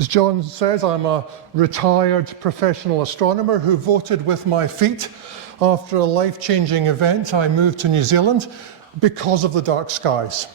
As John says, I'm a retired professional astronomer who voted with my feet. After a life-changing event, I moved to New Zealand because of the dark skies.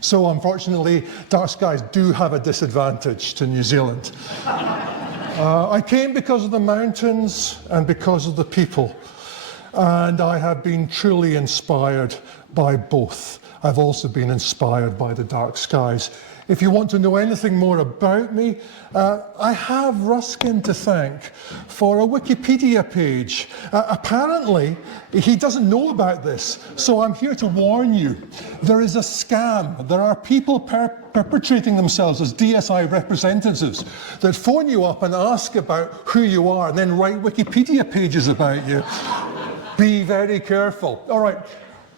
So unfortunately, dark skies do have a disadvantage to New Zealand. I came because of the mountains and because of the people. And I have been truly inspired by both. I've also been inspired by the dark skies. If you want to know anything more about me, I have Ruskin to thank for a Wikipedia page. Apparently, he doesn't know about this, so I'm here to warn you. There is a scam. There are people perpetrating themselves as DSI representatives that phone you up and ask about who you are and then write Wikipedia pages about you. Be very careful. All right.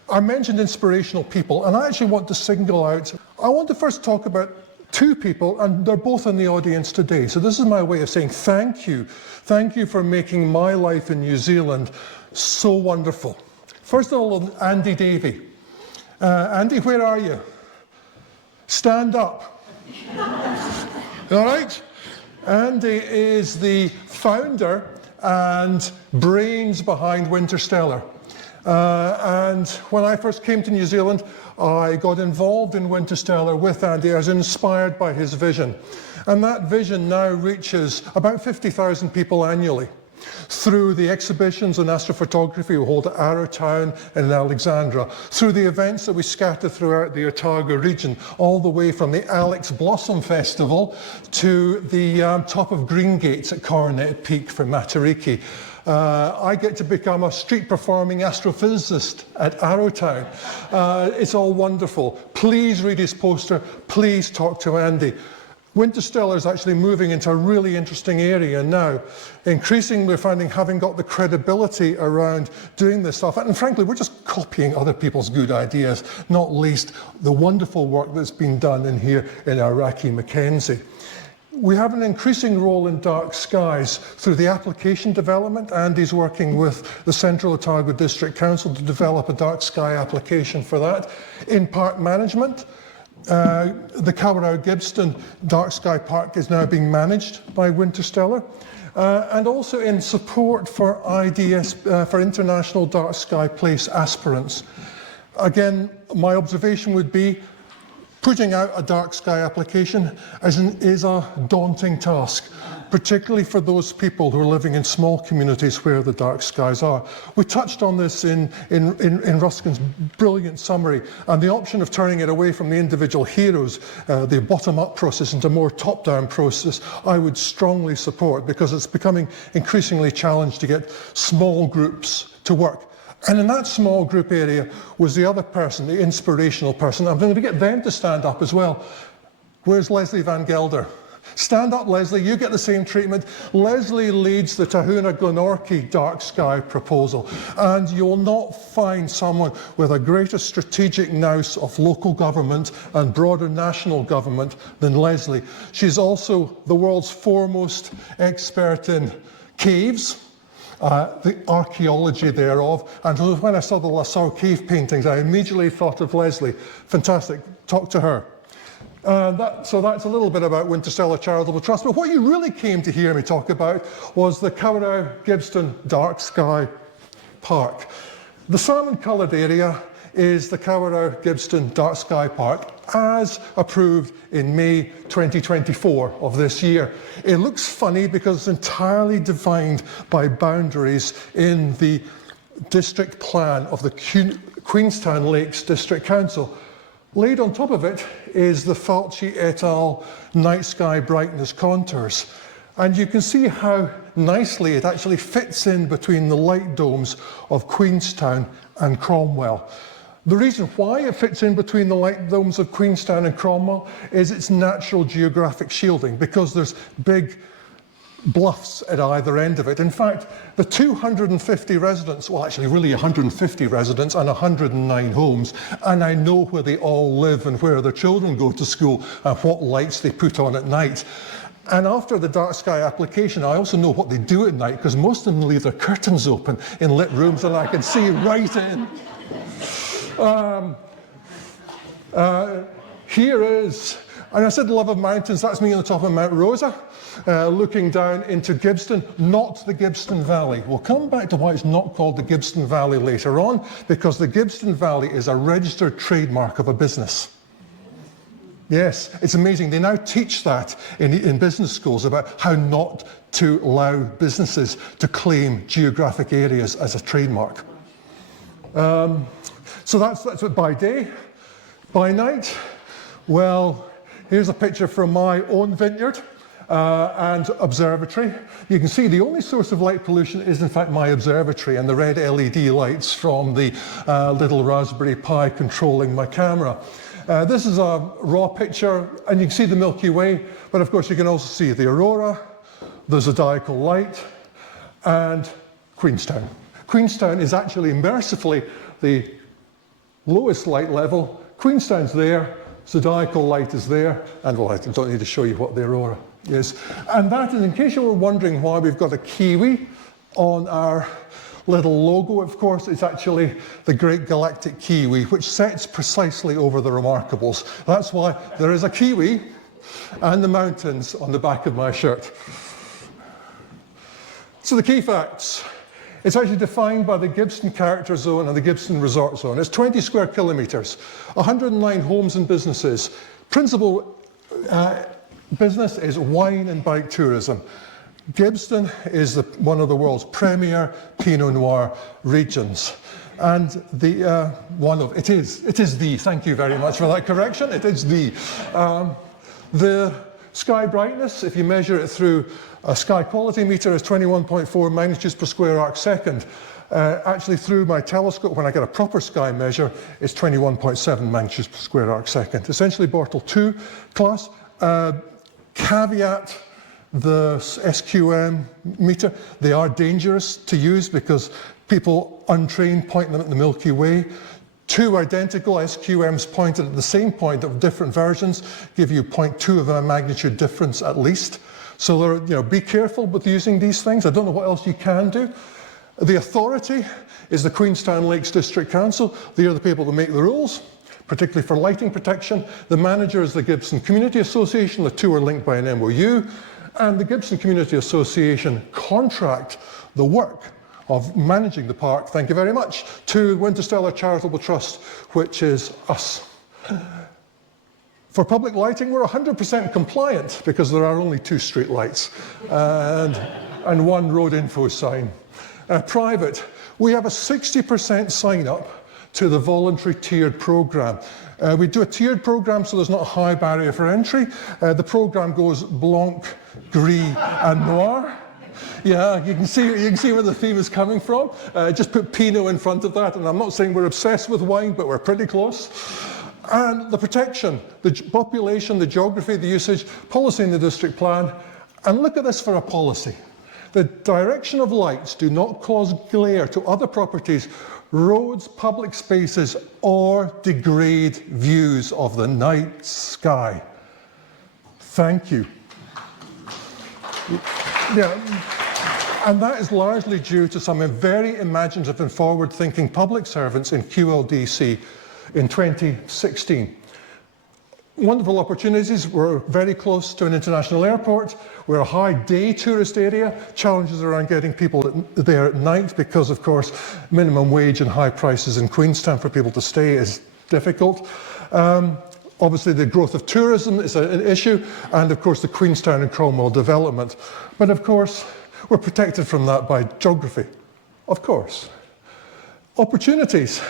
I mentioned inspirational people, and I actually want to single out, I want to first talk about two people, and they're both in the audience today. So this is my way of saying thank you. Thank you for making my life in New Zealand so wonderful. First of all, Andy Davey. Andy, where are you? Stand up. All right? Andy is the founder and brains behind Winterstellar. And when I first came to New Zealand, I got involved in Winterstellar with Andy. I was inspired by his vision. And that vision now reaches about 50,000 people annually through the exhibitions on astrophotography we hold at Arrowtown and in Alexandra, through the events that we scatter throughout the Otago region, all the way from the Alex Blossom Festival to the top of Green Gates at Coronet Peak for Matariki. I get to become a street performing astrophysicist at Arrowtown. It's all wonderful. Please read his poster. Please talk to Andy. Winterstellar is actually moving into a really interesting area now. Increasingly, we're finding having got the credibility around doing this stuff, and frankly, we're just copying other people's good ideas, not least the wonderful work that's been done in here in Iraqi Mackenzie. We have an increasing role in dark skies through the application development. Andy's working with the Central Otago District Council to develop a dark sky application for that. In park management, the Kawarau-Gibbston Dark Sky Park is now being managed by Winterstellar. And also in support for IDS, for International Dark Sky Place aspirants. Again, my observation would be putting out a dark sky application is a daunting task, particularly for those people who are living in small communities where the dark skies are. We touched on this in Ruskin's brilliant summary, and the option of turning it away from the individual heroes, the bottom-up process, into a more top-down process, I would strongly support, because it's becoming increasingly challenged to get small groups to work. And in that small group area was the other person, the inspirational person. I'm going to get them to stand up as well. Where's Leslie Van Gelder? Stand up, Leslie, you get the same treatment. Leslie leads the Tahuna Glenorchy Dark Sky proposal, and you'll not find someone with a greater strategic nous of local government and broader national government than Leslie. She's also the world's foremost expert in caves, the archaeology thereof, and when I saw the Lascaux cave paintings, I immediately thought of Leslie. Fantastic, talk to her. So that's a little bit about Winterstellar Charitable Trust, but what you really came to hear me talk about was the Kawarau-Gibbston Dark Sky Park. The salmon-coloured area is the Kawarau-Gibbston Dark Sky Park, as approved in May 2024 of this year. It looks funny because it's entirely defined by boundaries in the district plan of the Queenstown Lakes District Council. Laid on top of it is the Falchi et al. Night sky brightness contours. And you can see how nicely it actually fits in between the light domes of Queenstown and Cromwell. The reason why it fits in between the light domes of Queenstown and Cromwell is its natural geographic shielding, because there's big bluffs at either end of it. In fact, the 250 residents, well actually really 150 residents and 109 homes, and I know where they all live and where their children go to school and what lights they put on at night. And after the dark sky application, I also know what they do at night, because most of them leave their curtains open in lit rooms and I can see right in. Here is And I said love of mountains, that's me on the top of Mount Rosa, looking down into Gibbston, not the Gibbston Valley. We'll come back to why it's not called the Gibbston Valley later on, because the Gibbston Valley is a registered trademark of a business. Yes, it's amazing. They now teach that in business schools about how not to allow businesses to claim geographic areas as a trademark. So that's what by day. By night, well, here's a picture from my own vineyard and observatory. You can see the only source of light pollution is in fact my observatory and the red LED lights from the little Raspberry Pi controlling my camera. This is a raw picture, and you can see the Milky Way, but of course you can also see the aurora, the zodiacal light, and Queenstown. Queenstown is actually mercifully the lowest light level. Queenstown's there, zodiacal light is there, and well, I don't need to show you what the aurora is. And that is, in case you were wondering why we've got a kiwi on our little logo, of course, it's actually the Great Galactic Kiwi, which sets precisely over the Remarkables. That's why there is a kiwi and the mountains on the back of my shirt. So the key facts. It's actually defined by the Gibbston Character Zone and the Gibbston Resort Zone. It's 20 square kilometres, 109 homes and businesses. Principal business is wine and bike tourism. Gibbston is one of the world's premier Pinot Noir regions. And it is the, thank you very much for that correction, it is the sky brightness, if you measure it through a sky quality meter, is 21.4 magnitudes per square arc second. Actually, through my telescope, when I get a proper sky measure, it's 21.7 magnitudes per square arc second. Essentially Bortle 2 class. Caveat, the SQM meter, they are dangerous to use because people untrained point them at the Milky Way. Two identical SQMs pointed at the same point of different versions give you 0.2 of a magnitude difference at least. So be careful with using these things. I don't know what else you can do. The authority is the Queenstown Lakes District Council. They are the people that make the rules, particularly for lighting protection. The manager is the Gibbston Community Association. The two are linked by an MOU. And the Gibbston Community Association contract the work of managing the park, thank you very much, to Winterstellar Charitable Trust, which is us. For public lighting, we're 100% compliant because there are only 2 street lights and 1 road info sign. Private, we have a 60% sign up to the voluntary tiered programme. We do a tiered programme so there's not a high barrier for entry. The programme goes Blanc, Gris and Noir. Yeah, you can see where the theme is coming from. Just put Pinot in front of that, and I'm not saying we're obsessed with wine, but we're pretty close. And the protection, the population, the geography, the usage, policy in the district plan. And look at this for a policy. The direction of lights do not cause glare to other properties, roads, public spaces, or degrade views of the night sky. Thank you. Yeah, and that is largely due to some very imaginative and forward-thinking public servants in QLDC in 2016. Wonderful opportunities. We're very close to an international airport. We're a high day tourist area. Challenges around getting people there at night because, of course, minimum wage and high prices in Queenstown for people to stay is difficult. Obviously, the growth of tourism is an issue, and of course, the Queenstown and Cromwell development. But of course, we're protected from that by geography, of course. Opportunities.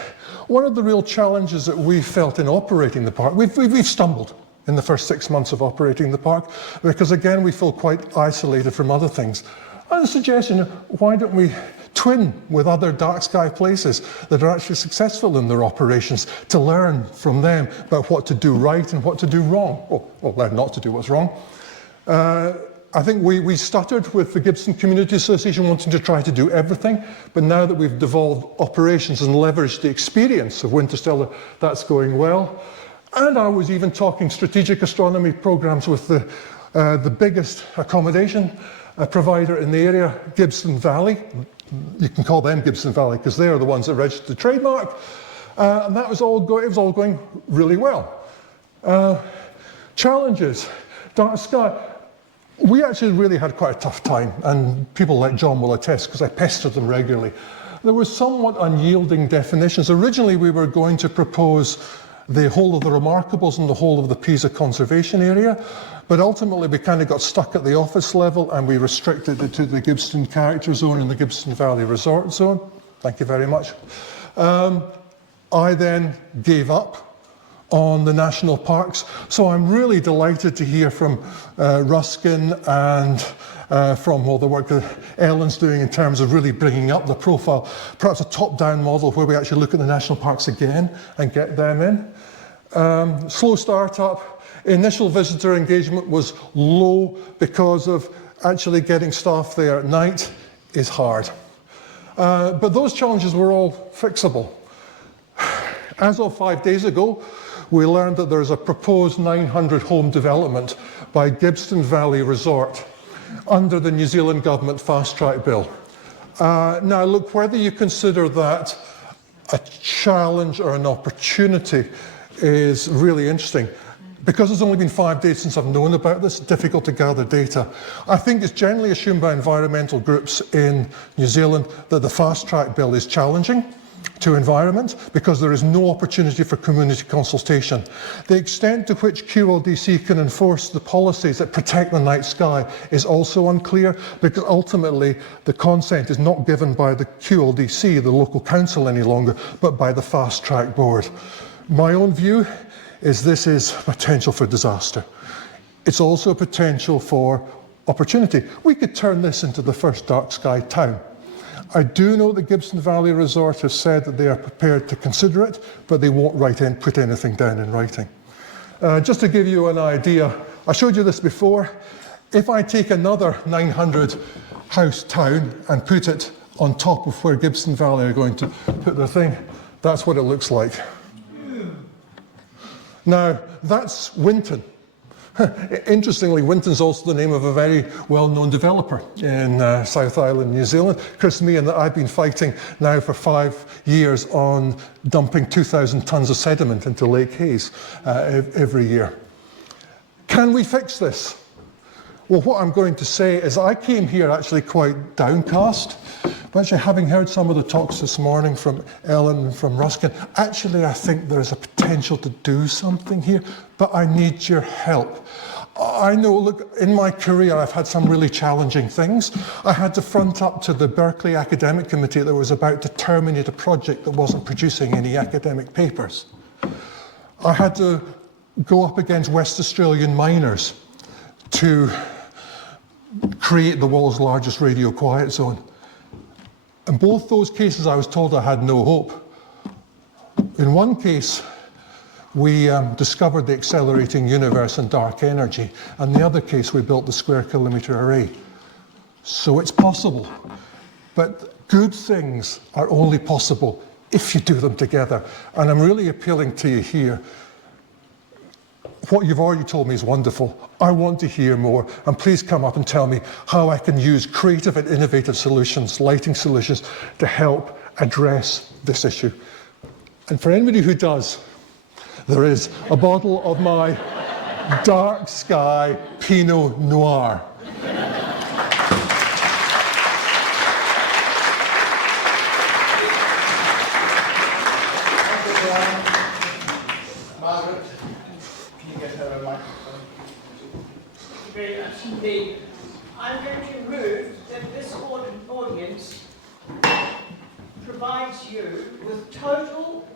One of the real challenges that we felt in operating the park, we've stumbled in the first 6 months of operating the park, because again, we feel quite isolated from other things. And the suggestion, why don't we twin with other dark sky places that are actually successful in their operations to learn from them about what to do right and what to do wrong, or learn not to do what's wrong. I think we stuttered with the Gibbston Community Association wanting to try to do everything, but now that we've devolved operations and leveraged the experience of Winterstellar, that's going well. And I was even talking strategic astronomy programs with the biggest accommodation provider in the area, Gibbston Valley. You can call them Gibbston Valley because they are the ones that registered the trademark. And that was all going really well. Challenges, dark sky. We actually really had quite a tough time, and people like John will attest because I pestered them regularly. There were somewhat unyielding definitions. Originally we were going to propose the whole of the Remarkables and the whole of the Pisa Conservation Area, but ultimately we kind of got stuck at the office level and we restricted it to the Gibbston Character Zone and the Gibbston Valley Resort Zone. Thank you very much. I then gave up on the national parks, so I'm really delighted to hear from Ruskin and from all the work that Ellen's doing in terms of really bringing up the profile, perhaps a top-down model where we actually look at the national parks again and get them in. Slow start-up. Initial visitor engagement was low because of actually getting staff there at night is hard. But those challenges were all fixable. As of 5 days ago, we learned that there's a proposed 900 home development by Gibbston Valley Resort under the New Zealand Government Fast Track Bill. Now look, whether you consider that a challenge or an opportunity is really interesting. Because it's only been 5 days since I've known about this, it's difficult to gather data. I think it's generally assumed by environmental groups in New Zealand that the Fast Track Bill is challenging to environment because there is no opportunity for community consultation. The extent to which QLDC can enforce the policies that protect the night sky is also unclear because ultimately the consent is not given by the QLDC, the local council any longer, but by the Fast Track Board. My own view is this is potential for disaster. It's also potential for opportunity. We could turn this into the first dark sky town. I do know that Gibbston Valley Resort has said that they are prepared to consider it, but they won't put anything down in writing. Just to give you an idea, I showed you this before. If I take another 900 house town and put it on top of where Gibbston Valley are going to put their thing, that's what it looks like. Now, that's Winton. Interestingly, Winton's also the name of a very well-known developer in South Island, New Zealand. Chris Meehan, that I've been fighting now for 5 years on dumping 2,000 tonnes of sediment into Lake Hayes every year. Can we fix this? Well, what I'm going to say is I came here actually quite downcast. But actually, having heard some of the talks this morning from Ellen and from Ruskin, actually I think there's a potential to do something here, but I need your help. I know, look, in my career I've had some really challenging things. I had to front up to the Berkeley Academic Committee that was about to terminate a project that wasn't producing any academic papers. I had to go up against West Australian miners to create the world's largest radio quiet zone. In both those cases, I was told I had no hope. In one case, we discovered the accelerating universe and dark energy. And the other case, we built the square kilometre array. So it's possible. But good things are only possible if you do them together. And I'm really appealing to you here. What you've already told me is wonderful. I want to hear more, and please come up and tell me how I can use creative and innovative solutions, lighting solutions, to help address this issue. And for anybody who does, there is a bottle of my dark sky Pinot Noir. I'm going to move that this audience provides you with total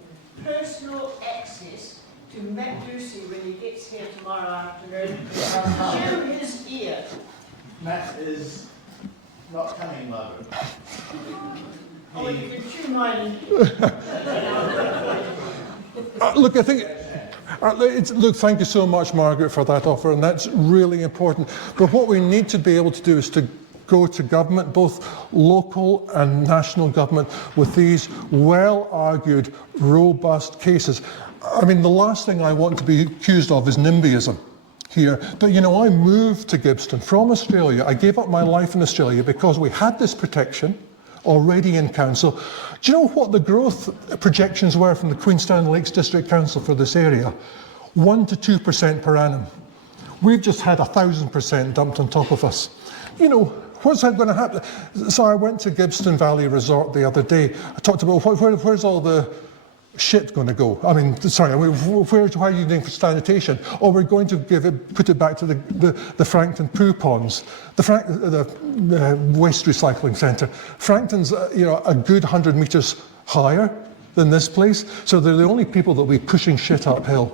personal access to Matt Ducey when he gets here tomorrow afternoon. Chew his ear. Matt is not coming, Margaret. Oh, you can chew mine. Look, I think... look, thank you so much, Margaret, for that offer, and that's really important. But what we need to be able to do is to go to government, both local and national government, with these well-argued, robust cases. I mean, the last thing I want to be accused of is NIMBYism here. But, you know, I moved to Gibbston from Australia. I gave up my life in Australia because we had this protection already in council. Do you know what the growth projections were from the Queenstown Lakes District Council for this area? 1 to 2% per annum. we've just had 1,000% dumped on top of us. You know, what's that going to happen? So I went to Gibbston Valley Resort the other day. I talked about where's all the shit going to go? I mean, sorry, how are you doing for sanitation? Or we're going to put it back to the Frankton poo ponds, the waste recycling centre. Frankton's, a good 100 metres higher than this place, so they're the only people that will be pushing shit uphill.